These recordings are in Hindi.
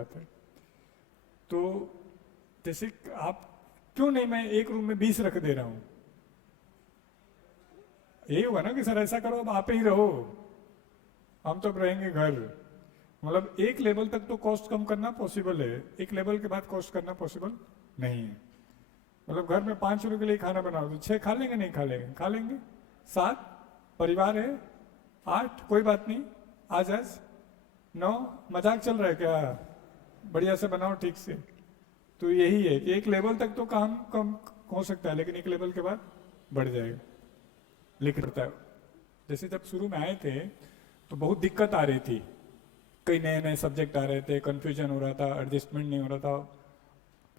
बात है। तो जैसे आप क्यों नहीं, मैं एक रूम में 20 रख दे रहा हूं, यही होगा ना कि सर ऐसा करो, अब आप ही रहो, हम तो अब रहेंगे घर। मतलब एक लेवल तक तो कॉस्ट कम करना पॉसिबल है, एक लेवल के बाद कॉस्ट करना पॉसिबल नहीं है। मतलब घर में 5 लोगों के लिए खाना बनाओ तो 6 खा लेंगे, नहीं खा लेंगे, खा लेंगे। 7 परिवार है, 8 कोई बात नहीं, आज 9 मजाक चल रहा है क्या, बढ़िया से बनाओ ठीक से। तो यही है कि एक लेवल तक तो काम कम हो सकता है, लेकिन एक लेवल के बाद बढ़ जाएगा। लेकिन होता है, जैसे जब शुरू में आए थे तो बहुत दिक्कत आ रही थी, कई नए नए सब्जेक्ट आ रहे थे, कंफ्यूजन हो रहा था, एडजस्टमेंट नहीं हो रहा था,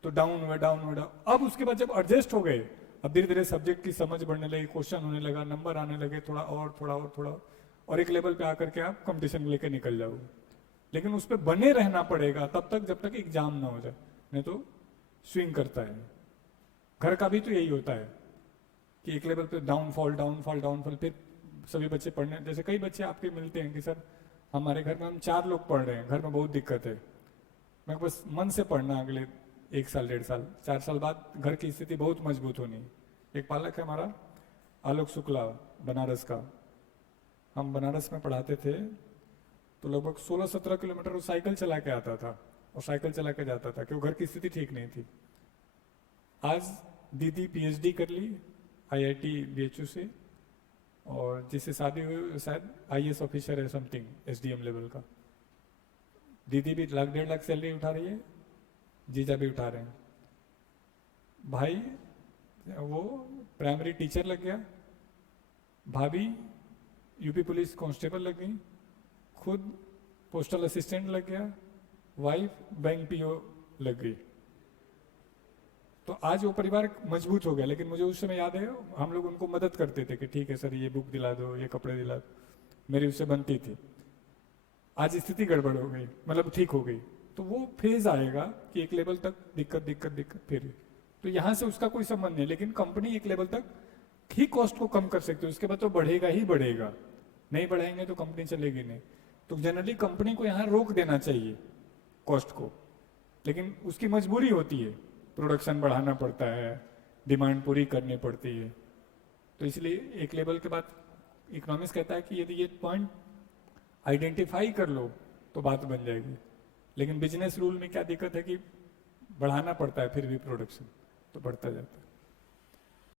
तो डाउन हुआ डाउन हुआ डाउन। अब उसके बाद जब एडजस्ट हो गए, अब धीरे धीरे सब्जेक्ट की समझ बढ़ने लगी, क्वेश्चन होने लगा, नंबर आने लगे, थोड़ा और थोड़ा और थोड़ा और एक लेवल पे आकर के आप कंपटीशन लेके निकल जाओगे। लेकिन उस पर बने रहना पड़ेगा तब तक जब तक एग्जाम ना हो जाए, नहीं तो स्विंग करता है। घर का भी तो यही होता है कि एक लेवल पे डाउनफॉल डाउनफॉल डाउनफॉल, फिर सभी बच्चे पढ़ने, जैसे कई बच्चे आपके मिलते हैं कि सर हमारे घर में हम 4 लोग पढ़ रहे हैं, घर में बहुत दिक्कत है, मैं बस मन से पढ़ना अगले 1 साल 1.5 साल 4 साल बाद घर की स्थिति बहुत मजबूत होनी। एक पालक है हमारा आलोक शुक्ला, बनारस का, हम बनारस में पढ़ाते थे तो लगभग 16-17 किलोमीटर वो साइकिल चला के आता था और साइकिल चला के जाता था, क्योंकि घर की स्थिति ठीक नहीं थी। आज दीदी पीएचडी कर ली आईआईटी बीएचयू से, और जिससे शादी हुई शायद आईएएस ऑफिसर है समथिंग, एसडीएम लेवल का। दीदी भी 1 लाख 1.5 लाख सैलरी उठा रही है, जीजा भी उठा रहे हैं। भाई वो प्राइमरी टीचर लग गया, भाभी यूपी पुलिस कांस्टेबल लग गई, खुद पोस्टल असिस्टेंट लग गया, वाइफ बैंक पीओ लग गई। तो आज वो परिवार मजबूत हो गया। लेकिन मुझे उस समय याद है हम लोग उनको मदद करते थे कि ठीक है सर ये बुक दिला दो, ये कपड़े दिला दो, मेरी उससे बनती थी। आज स्थिति गड़बड़ हो गई, मतलब ठीक हो गई, तो वो फेज आएगा कि एक लेवल तक दिक्कत दिक्कत दिक्कत, फिर तो यहां से उसका कोई संबंध नहीं। लेकिन कंपनी एक लेवल तक ही कॉस्ट को कम कर सकती है, उसके बाद तो बढ़ेगा ही बढ़ेगा, नहीं बढ़ाएंगे तो कंपनी चलेगी नहीं। तो जनरली कंपनी को यहाँ रोक देना चाहिए कॉस्ट को, लेकिन उसकी मजबूरी होती है, प्रोडक्शन बढ़ाना पड़ता है, डिमांड पूरी करनी पड़ती है। तो इसलिए एक लेवल के बाद इकोनॉमिक्स कहता है कि यदि ये पॉइंट आइडेंटिफाई कर लो तो बात बन जाएगी। लेकिन बिजनेस रूल में क्या दिक्कत है कि बढ़ाना पड़ता है, फिर भी प्रोडक्शन तो बढ़ता जाता है।